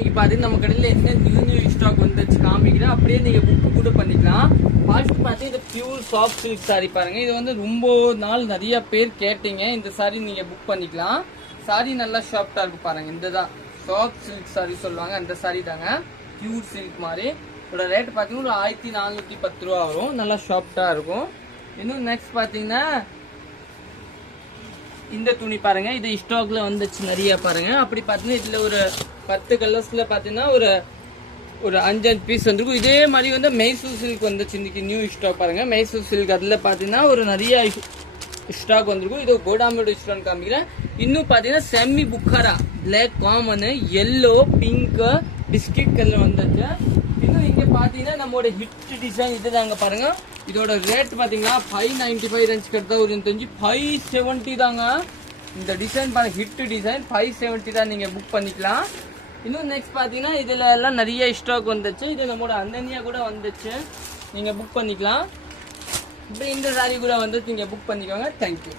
இன்னைக்கு பார்த்தீங்கன்னா நம்ம கடையில் என்ன நியூ ஸ்டாக் வந்துச்சு காமிக்கிறேன். அப்படியே நீங்கள் புக் கூட பண்ணிக்கலாம். ஃபர்ஸ்ட் பார்த்தீங்கன்னா இது பியூர் சாஃப்ட் சில்க் சாரி பாருங்க. இது வந்து ரொம்ப நாள் நிறைய பேர் கேட்டீங்க. இந்த சாரி நீங்கள் புக் பண்ணிக்கலாம். சாரி நல்லா சாஃப்டாக இருக்கும் பாருங்க. இந்த தான் சாஃப்ட் சில்க் சாரி சொல்லுவாங்க. அந்த சாரி தாங்க பியூர் சில்க் மாதிரி. இதோட ரேட் பார்த்தீங்கன்னா ஒரு 1410 ரூபா வரும். நல்லா சாஃப்டாக இருக்கும். இன்னும் நெக்ஸ்ட் பார்த்தீங்கன்னா இந்த துணி பாருங்க. இது ஸ்டாக்ல வந்துச்சு நிறைய பாருங்க. அப்படி பார்த்தீங்கன்னா இதுல ஒரு 10 கலர்ஸ்ல பார்த்தீங்கன்னா ஒரு 5 பீஸ் வந்துருக்கும். இதே மாதிரி வந்து மைசூர் சில்க் வந்துச்சு இன்னைக்கு நியூ ஸ்டாக் பாருங்க. மைசூர் சில்க் அதுல பார்த்தீங்கன்னா ஒரு நிறைய ஸ்டாக் வந்திருக்கும். இது கோடாமோட ஸ்டாக் காமிக்கிறேன். இன்னும் பார்த்தீங்கன்னா செமி புக்காரா black common yellow pink biscuit colour வந்துச்சு. இன்னும் இங்க பாத்தீங்கன்னா நம்மளோட ஹிட் டிசைன் இதுதாங்க பாருங்க. இதோட ரேட் பாத்தீங்கன்னா 595 ரேஞ்ச் கிட்ட ஒரு தெரிஞ்சு 570 தாங்க. இந்த டிசைன் பாருங்க ஹிட் டிசைன் 570 தான் நீங்க புக் பண்ணிக்கலாம். இன்னும் நெக்ஸ்ட் பாத்தீங்கன்னா இதுல எல்லாம் நிறைய ஸ்டாக் வந்துச்சு. இது நம்மளோட அந்தனியா கூட வந்துச்சு. நீங்க புக் பண்ணிக்கலாம். இப்போ இந்த சாரி கூட வந்து நீங்க புக் பண்ணிக்கோங்க. தேங்க்யூ.